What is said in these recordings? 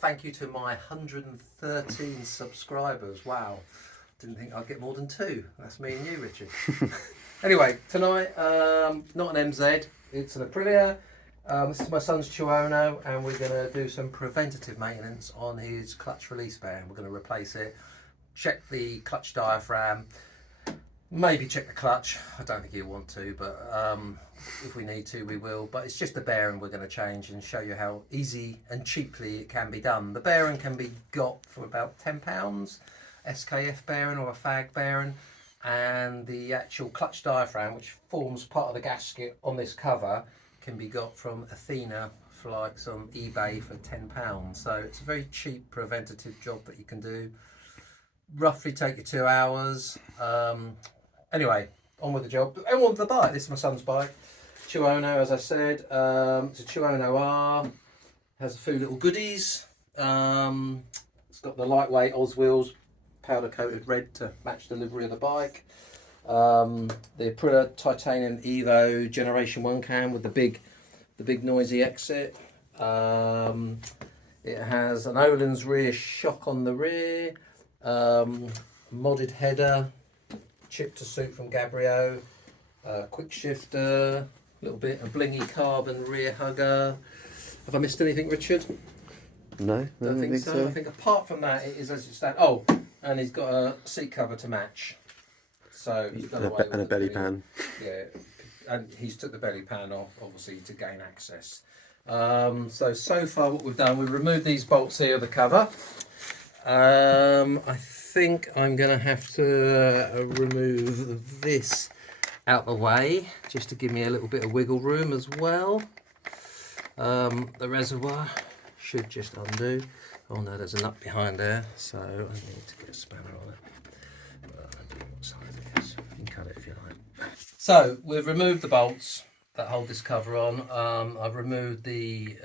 thank you to my 113 subscribers. Wow, didn't think I'd get more than 2. That's me and you, Richard. Anyway, tonight, not an MZ, it's an Aprilia. This is my son's Tuono, and we're going to do some preventative maintenance on his clutch release bearing. We're going to replace it, check the clutch diaphragm, maybe check the clutch. I don't think he'll want to, but if we need to, we will. But it's just the bearing we're going to change and show you how easy and cheaply it can be done. The bearing can be got for about £10, SKF bearing or a fag bearing, and the actual clutch diaphragm, which forms part of the gasket on this cover, can be got from Athena for like on eBay for £10. So it's a very cheap preventative job that you can do. Roughly take you 2 hours. Anyway, on with the job. And on with the bike. This is my son's bike, Tuono, as I said. It's a Tuono R. Has a few little goodies. It's got the lightweight Oz wheels, powder coated red to match the livery of the bike. The Aprilia Titanium Evo Generation 1 cam with the big noisy exit. It has an Öhlins rear shock on the rear, modded header, chip to suit from Gabriel, quick shifter, a little bit of blingy carbon rear hugger. Have I missed anything, Richard? No, I don't think so. I think apart from that, it is as it stands. Oh, and he's got a seat cover to match. So he's got and a belly pan. Yeah, and he's took the belly pan off, obviously, to gain access. So far what we've done, we've removed these bolts here of the cover. I think I'm going to have to remove this out the way, just to give me a little bit of wiggle room as well. The reservoir should just undo. Oh no, there's a nut behind there, so I need to get a spanner on it. You can cut it if you like. So we've removed the bolts that hold this cover on. I've removed the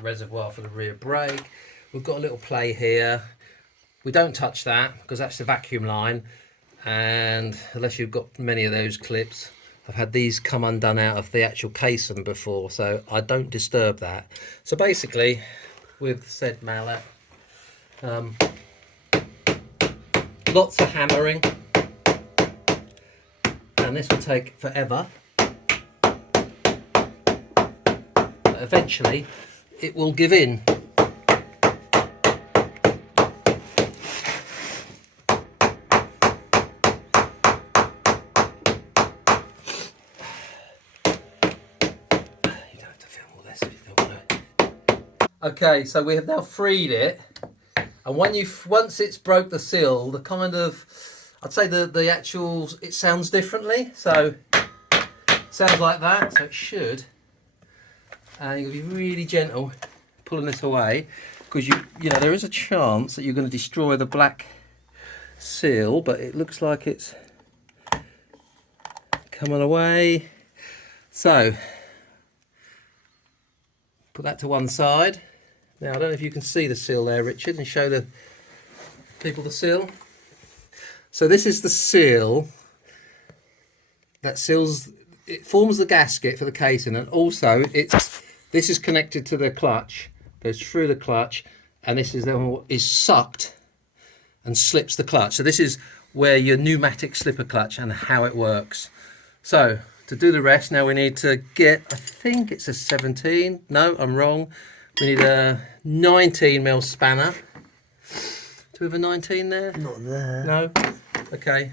reservoir for the rear brake. We've got a little play here. We don't touch that because that's the vacuum line, and unless you've got many of those clips, I've had these come undone out of the actual casing before, so I don't disturb that. So basically, with said mallet, lots of hammering, and this will take forever, but eventually it will give in. Okay, so we have now freed it, and once it's broke the seal, the kind of, I'd say the actual, it sounds differently. So it sounds like that. So it should, and you'll be really gentle pulling this away, because you know there is a chance that you're going to destroy the black seal, but it looks like it's coming away. So put that to one side. Now, I don't know if you can see the seal there, Richard, and show the people the seal. So this is the seal that seals, it forms the gasket for the casing, and also this is connected to the clutch, goes through the clutch, and this is sucked and slips the clutch. So this is where your pneumatic slipper clutch and how it works. So to do the rest, now we need to get, I think it's a 17. No, I'm wrong. We need a 19mm spanner. Do we have a 19 there? Not there. No? Okay.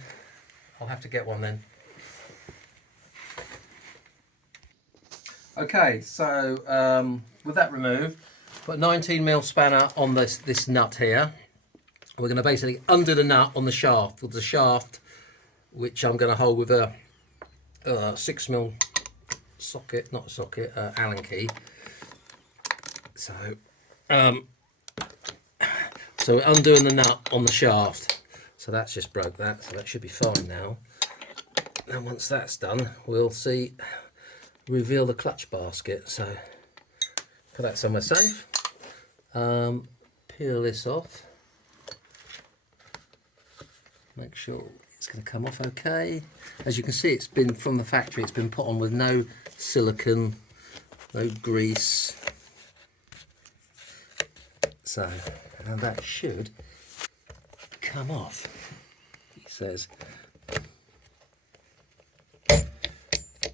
I'll have to get one then. Okay, so with that removed, put a 19mm spanner on this nut here. We're going to basically undo the nut on the shaft, with the shaft, which I'm going to hold with a 6mm socket, not a socket, Allen key. So we're undoing the nut on the shaft. So that's just broke that, so that should be fine now. And once that's done, we'll reveal the clutch basket. So put that somewhere safe. Peel this off. Make sure it's going to come off okay. As you can see, it's been from the factory, it's been put on with no silicone, no grease. so, and that should come off, he says.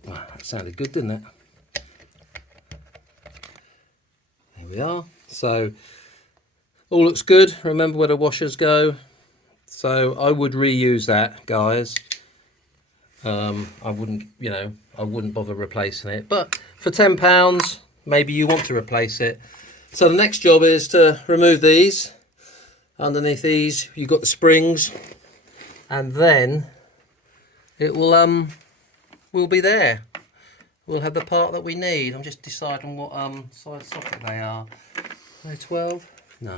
Wow, that sounded good, didn't it? There we are. So all looks good. Remember where the washers go. So I would reuse that, guys. I wouldn't, you know, I wouldn't bother replacing it. But for £10, maybe you want to replace it. So the next job is to remove these. Underneath these, you've got the springs, and then it will be there. We'll have the part that we need. I'm just deciding what size socket they are. Are they 12? No.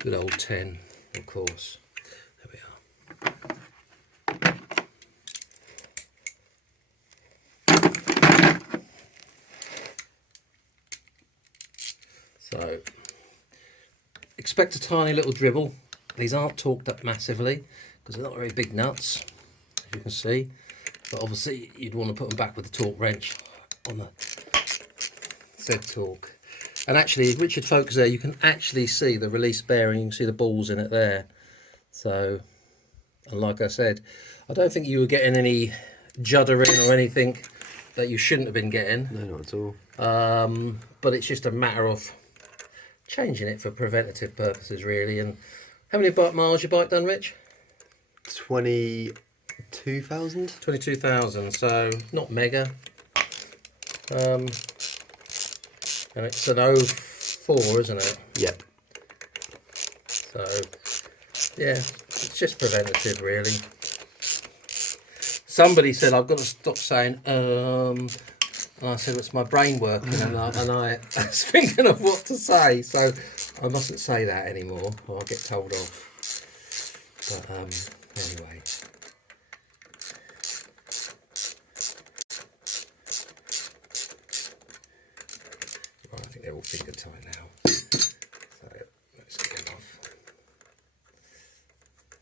Good old 10, of course. There we are. So, expect a tiny little dribble. These aren't torqued up massively because they're not very big nuts, as you can see. But obviously you'd want to put them back with the torque wrench on the said torque. And actually, if Richard focus there, you can actually see the release bearing. You can see the balls in it there. So, and like I said, I don't think you were getting any juddering or anything that you shouldn't have been getting. No, not at all. But it's just a matter of changing it for preventative purposes, really. And how many miles your bike done, Rich? 22,000. 22,000. So not mega. And it's an 04, isn't it? Yep. So yeah, it's just preventative, really. Somebody said I've got to stop saying and I said it's my brain working, and I was thinking of what to say, so I mustn't say that anymore, or I'll get told off. But anyway. Right, I think they're all finger tight now. So let's get them off.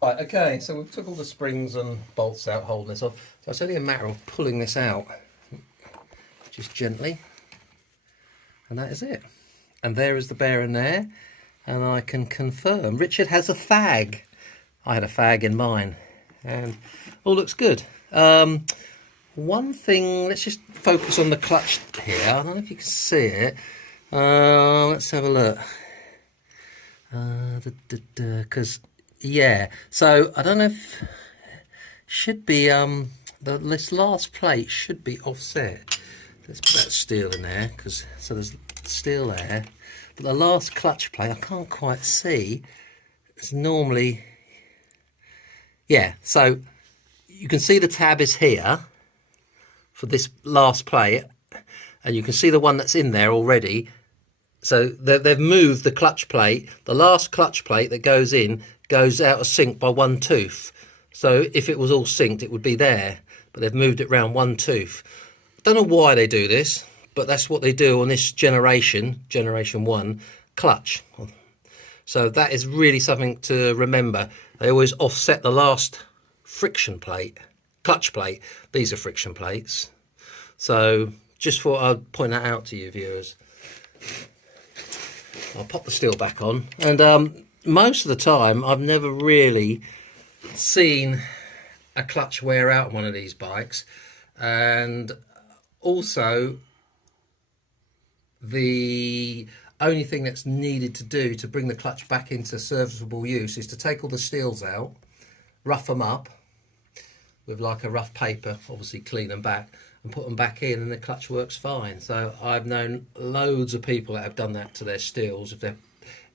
Right, okay, so we've took all the springs and bolts out, holding this off. So it's only a matter of pulling this out. Just gently, and that is it. And there is the bearing there, and I can confirm Richard has a fag. I had a fag in mine, and all looks good. One thing, let's just focus on the clutch here. I don't know if you can see it. Let's have a look. Because yeah, so I don't know if should be this last plate should be offset. Let's put that steel in there, because so there's steel there. But the last clutch plate I can't quite see. It's normally, yeah. So you can see the tab is here for this last plate, and you can see the one that's in there already. So they've moved the clutch plate. The last clutch plate that goes in goes out of sync by one tooth. So if it was all synced, it would be there, but they've moved it round one tooth. Don't know why they do this, but that's what they do on this generation 1 clutch. So that is really something to remember. They always offset the last friction plate, clutch plate. These are friction plates. So just thought I'd point that out to you viewers. I'll pop the steel back on, and most of the time I've never really seen a clutch wear out on one of these bikes. And also, the only thing that's needed to do to bring the clutch back into serviceable use is to take all the steels out, rough them up with like a rough paper, obviously clean them back, and put them back in, and the clutch works fine. So I've known loads of people that have done that to their steels. If it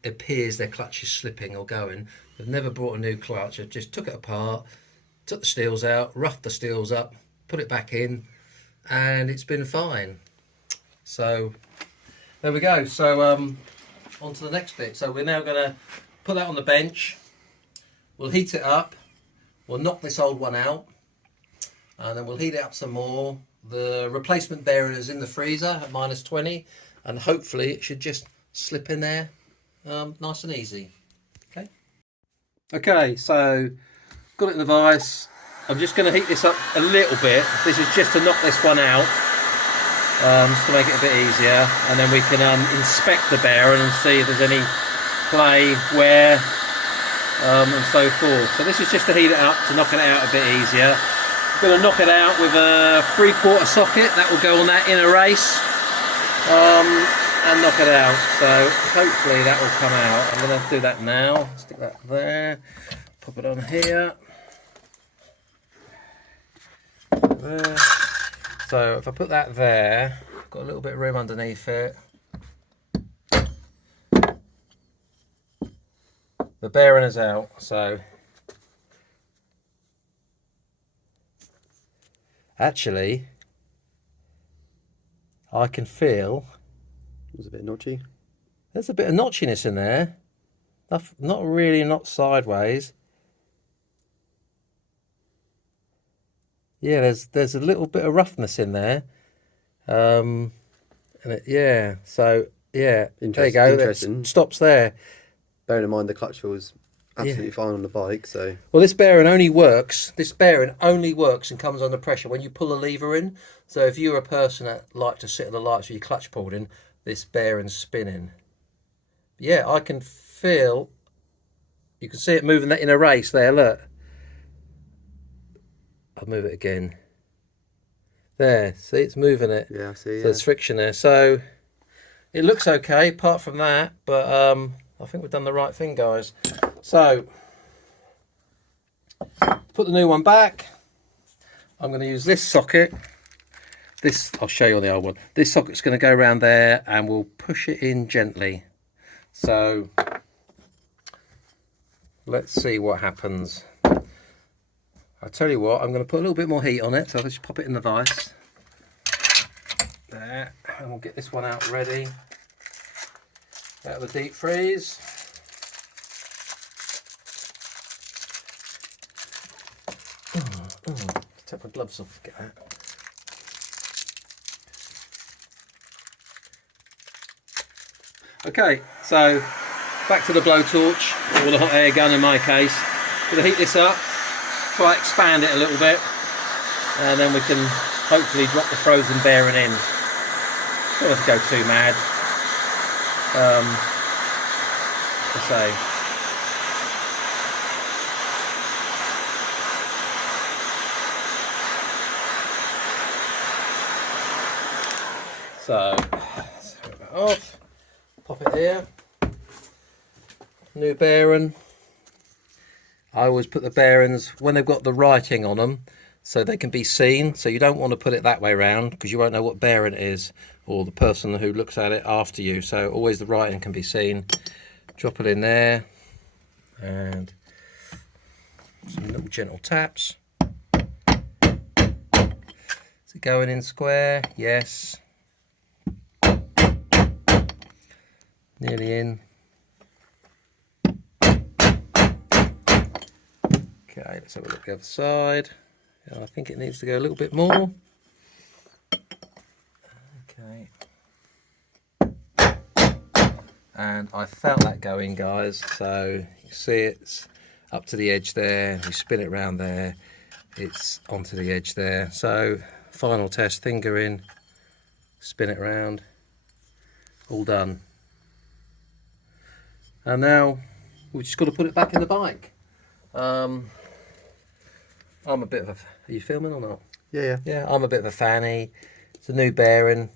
appears their clutch is slipping or going, they've never brought a new clutch, they've just took it apart, took the steels out, roughed the steels up, put it back in, and it's been fine. So there we go. So on to the next bit. So we're now going to put that on the bench, we'll heat it up, we'll knock this old one out, and then we'll heat it up some more. The replacement bearing is in the freezer at -20, and hopefully it should just slip in there nice and easy. Okay, so got it in the vise. I'm just going to heat this up a little bit. This is just to knock this one out. just to make it a bit easier, and then we can inspect the bearing and see if there's any play, wear, and so forth. So this is just to heat it up, to knock it out a bit easier. I'm going to knock it out with a 3/4 socket. That will go on that inner race, and knock it out. So hopefully that will come out. I'm going to do that now. Stick that there, pop it on here. There. So if I put that there, I've got a little bit of room underneath it. The bearing is out, so actually I can feel it's a bit notchy. There's a bit of notchiness in there. Not really, not sideways. Yeah, there's a little bit of roughness in there. And yeah, so yeah, there you go. Interesting. It stops there. Bearing in mind the clutch feels absolutely fine on the bike, so. Well, this bearing only works and comes under pressure when you pull a lever in. So if you're a person that like to sit at the lights with your clutch pulled in, this bearing's spinning. Yeah, I can feel, you can see it moving in a race there, look. I'll move it again. There, see, it's moving it. Yeah, I see. So yeah. there's friction there. So it looks okay apart from that, but I think we've done the right thing, guys. So put the new one back. I'm going to use this socket. This, I'll show you on the old one. This socket's going to go around there and we'll push it in gently. So let's see what happens. I'll tell you what, I'm going to put a little bit more heat on it, so I'll just pop it in the vise. There, and we'll get this one out ready. Out of the deep freeze. Take my gloves off, get that. Okay, so back to the blowtorch, or the hot air gun in my case. Going to heat this up. Try expand it a little bit, and then we can hopefully drop the frozen bearing in. Don't have to go too mad. To say. So let's take that off. Pop it here. New bearing. I always put the bearings when they've got the writing on them so they can be seen. So you don't want to put it that way around because you won't know what bearing it is, or the person who looks at it after you. So always the writing can be seen. Drop it in there and some little gentle taps. Is it going in square? Yes. Nearly in. Okay, let's have a look at the other side. I think it needs to go a little bit more. Okay. And I felt that going, guys. So you see it's up to the edge there. You spin it around there. It's onto the edge there. So final test, finger in, spin it around. All done. And now we've just got to put it back in the bike. I'm a bit of a... Are you filming or not? Yeah. Yeah, I'm a bit of a fanny. It's a new bearing,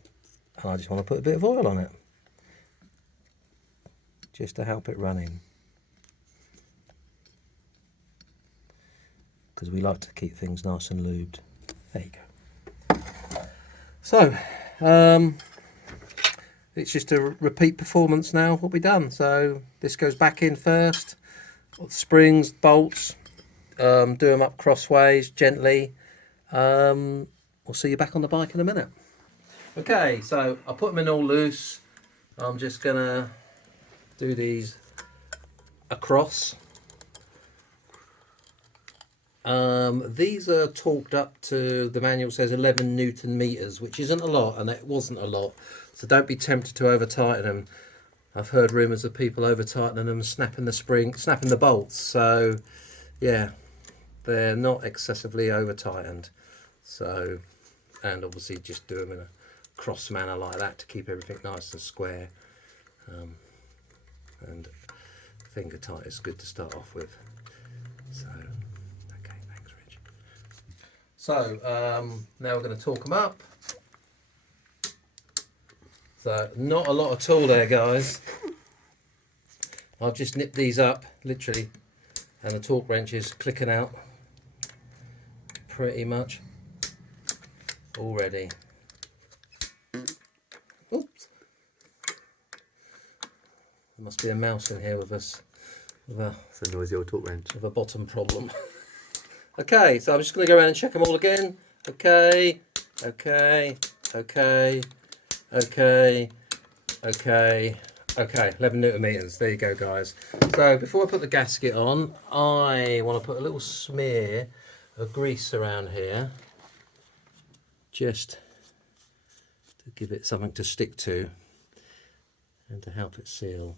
and I just want to put a bit of oil on it. Just to help it run in. Because we like to keep things nice and lubed. There you go. So, it's just a repeat performance now of what we've done. So, this goes back in first. Springs, bolts. Do them up crossways gently. We'll see you back on the bike in a minute. Okay, so I'll put them in all loose. I'm just gonna do these across. These are torqued up to, the manual says 11 Newton meters, which isn't a lot, and it wasn't a lot. So don't be tempted to over tighten them. I've heard rumours of people over tightening them, snapping the bolts. So yeah, they're not excessively over tightened. So, and obviously just do them in a cross manner like that to keep everything nice and square. And finger tight is good to start off with. So, okay, thanks, Rich. So, now we're going to torque them up. So, not a lot of tool there, guys. I've just nipped these up, literally, and the torque wrench is clicking out pretty much already. Oops. There must be a mouse in here with us. It's a noisy old torque wrench. With a bottom problem. Okay, so I'm just going to go around and check them all again. Okay, okay, okay, okay, okay, okay. 11 newton meters. There you go, guys. So before I put the gasket on, I want to put a little smear of grease around here, just to give it something to stick to and to help it seal.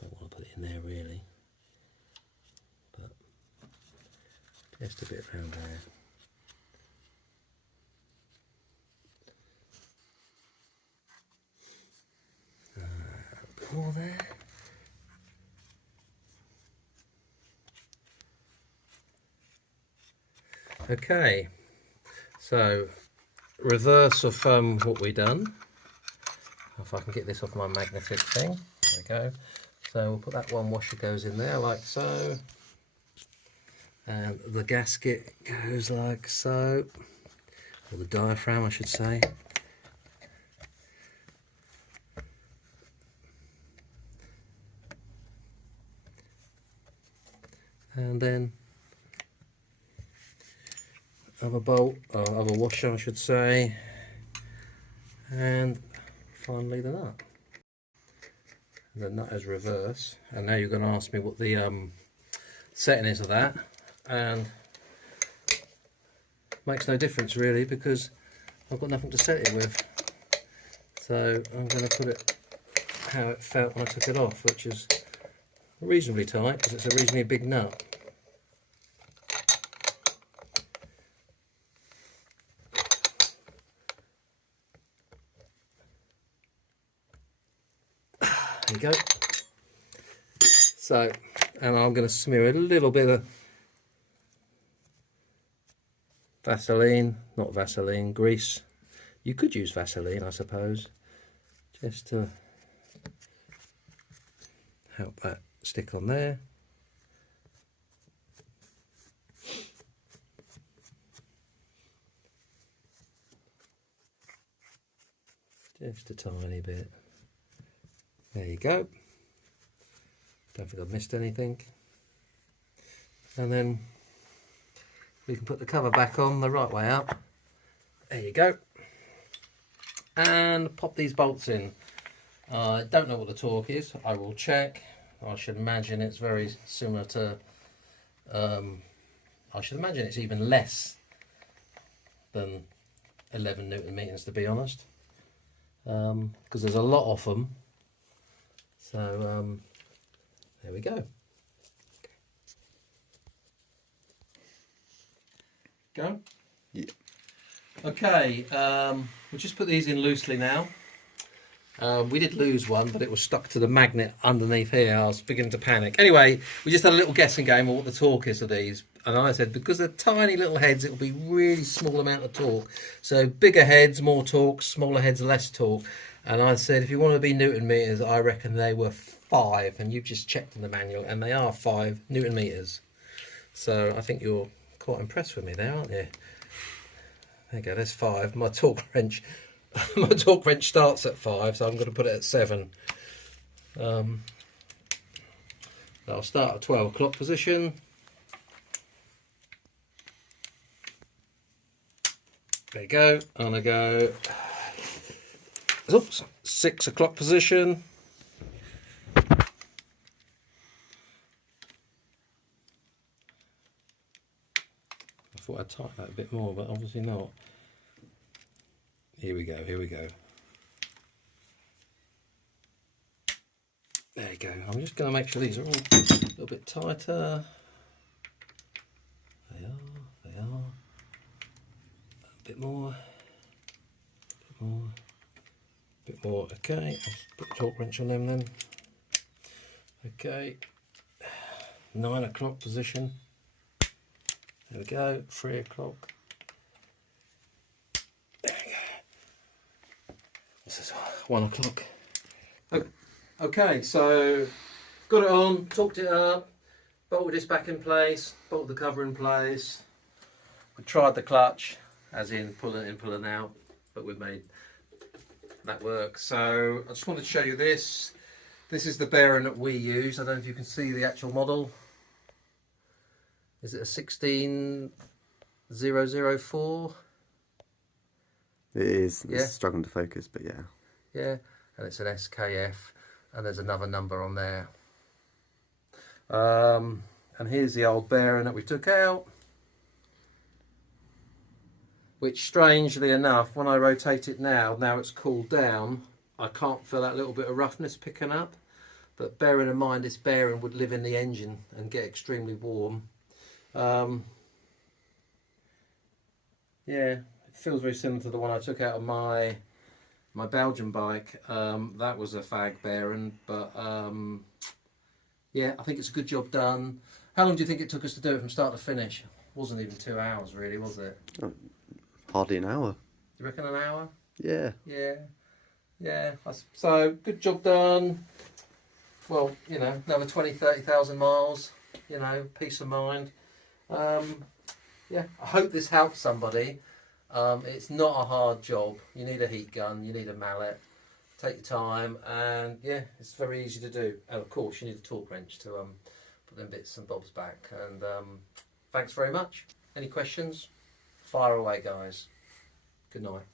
Don't want to put it in there really, but just a bit around there. A bit more there. Okay, so reverse of what we done. If I can get this off my magnetic thing, there we go. So we'll put that one washer goes in there like so, and the gasket goes like so, or the diaphragm I should say. And then other bolt, or other washer I should say, and finally the nut. The nut is reverse, and now you're going to ask me what the setting is of that, and makes no difference really because I've got nothing to set it with, so I'm going to put it how it felt when I took it off, which is reasonably tight because it's a reasonably big nut. There you go. So, and I'm going to smear a little bit of Vaseline, not Vaseline, grease. You could use Vaseline, I suppose, just to help that stick on there. Just a tiny bit. There you go. Don't think I've missed anything. And then we can put the cover back on the right way up. There you go. And pop these bolts in. I don't know what the torque is. I will check. I should imagine it's very similar to... I should imagine it's even less than 11 newton meters, to be honest. Because there's a lot of them. So there we go. Go? Yeah. Okay, we'll just put these in loosely now. We did lose one, but it was stuck to the magnet underneath here. I was beginning to panic. Anyway, we just had a little guessing game of what the torque is of these. And I said, because they're tiny little heads, it will be really small amount of torque. So bigger heads, more torque, smaller heads, less torque. And I said, if you want to be newton meters, I reckon they were 5. And you've just checked in the manual, and they are 5 newton meters. So I think you're quite impressed with me there, aren't you? There you go, there's 5. My torque wrench, my torque wrench starts at 5, so I'm going to put it at 7. I'll start at 12 o'clock position. There you go. I'm going to go, oops, 6 o'clock position. I thought I'd tighten that a bit more, but obviously not. Here we go, here we go. There you go. I'm just going to make sure these are all a little bit tighter. They are. A bit more. bit more. Okay, I'll put the torque wrench on them then. Okay, 9 o'clock position. There we go, 3 o'clock. There we go. This is 1 o'clock. Okay, so got it on, torqued it up, bolted this back in place, bolted the cover in place. We tried the clutch, as in pulling in, pulling out, but we've made that work. So I just wanted to show you this. This is the bearing that we use. I don't know if you can see the actual model. Is it a 16004? It is. Yeah. It's struggling to focus, but yeah. Yeah, and it's an SKF, and there's another number on there. And here's the old bearing that we took out, which strangely enough, when I rotate it now it's cooled down, I can't feel that little bit of roughness picking up. But bearing in mind this bearing would live in the engine and get extremely warm. Yeah, it feels very similar to the one I took out of my Belgian bike. That was a fag bearing, but yeah, I think it's a good job done. How long do you think it took us to do it from start to finish? It wasn't even 2 hours really, was it? Hardly an hour. Do you reckon an hour? Yeah. Yeah. So good job done. Well, you know, another 20,000-30,000 miles, you know, peace of mind. Yeah, I hope this helps somebody. It's not a hard job. You need a heat gun, you need a mallet. Take your time, and yeah, it's very easy to do. And of course, you need a torque wrench to put them bits and bobs back. And thanks very much. Any questions? Fire away, guys. Good night.